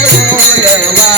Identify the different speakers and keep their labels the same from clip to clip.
Speaker 1: Yeah.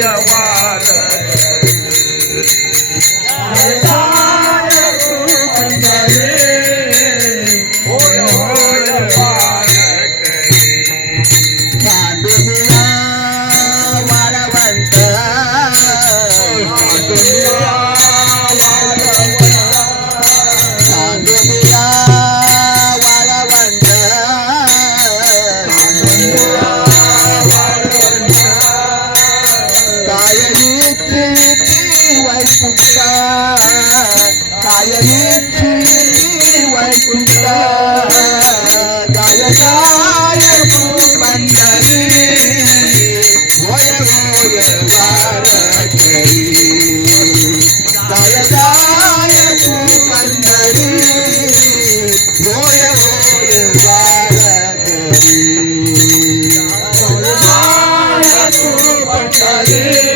Speaker 2: Yeah.
Speaker 1: జయించి వైకుంఠ దయదాయకు పండరి ఓయ ఓయ వారకరి దయదాయకు పండరి ఓయ ఓయ వారకరి
Speaker 2: దయదాయకు పండరి